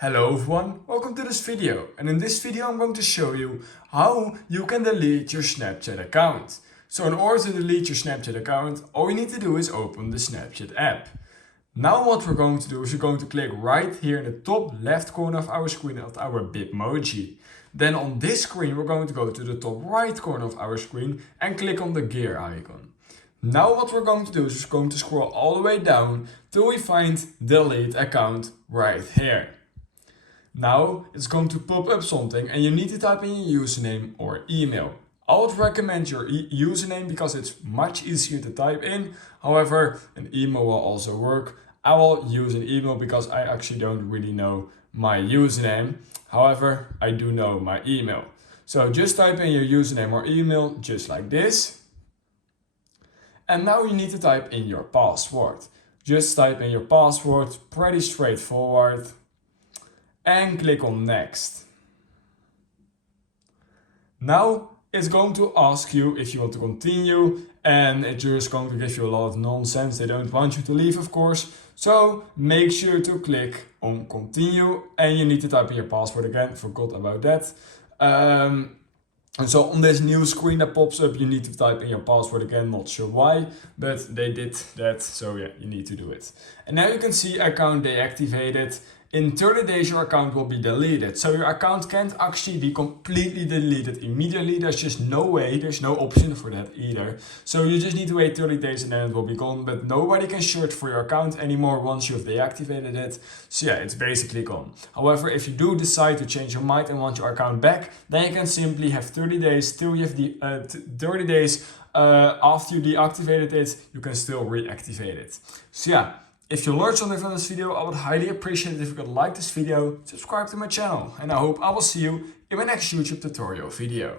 Hello everyone, welcome to this video, and in this video I'm going to show you how you can delete your Snapchat account. So in order to delete your Snapchat account, all you need to do is open the Snapchat app. Now what we're going to do is we're going to click right here in the top left corner of our screen at our Bitmoji. Then on this screen we're going to go to the top right corner of our screen and click on the gear icon. Now what we're going to do is we're going to scroll all the way down till we find delete account right here. Now it's going to pop up something and you need to type in your username or email. I would recommend your username because it's much easier to type in. However, an email will also work. I will use an email because I actually don't really know my username. However, I do know my email. So just type in your username or email just like this. And now you need to type in your password. Just type in your password, pretty straightforward. And click on next. Now it's going to ask you if you want to continue, and it's just going to give you a lot of nonsense. They don't want you to leave, of course. So make sure to click on continue, and you need to type in your password again. Forgot about that. And so on this new screen that pops up, you need to type in your password again, not sure why, but they did that, so yeah, you need to do it. And now you can see account deactivated. In 30 days your account will be deleted, so your account can't actually be completely deleted immediately. There's just no way, there's no option for that either. So you just need to wait 30 days and then it will be gone, but nobody can search for your account anymore once you've deactivated it. So yeah, it's basically gone. However, if you do decide to change your mind and want your account back, then you can simply have 30 days till you have the 30 days after you deactivated it, you can still reactivate it. So yeah. If you learned something from this video, I would highly appreciate it if you could like this video, subscribe to my channel, and I hope I will see you in my next YouTube tutorial video.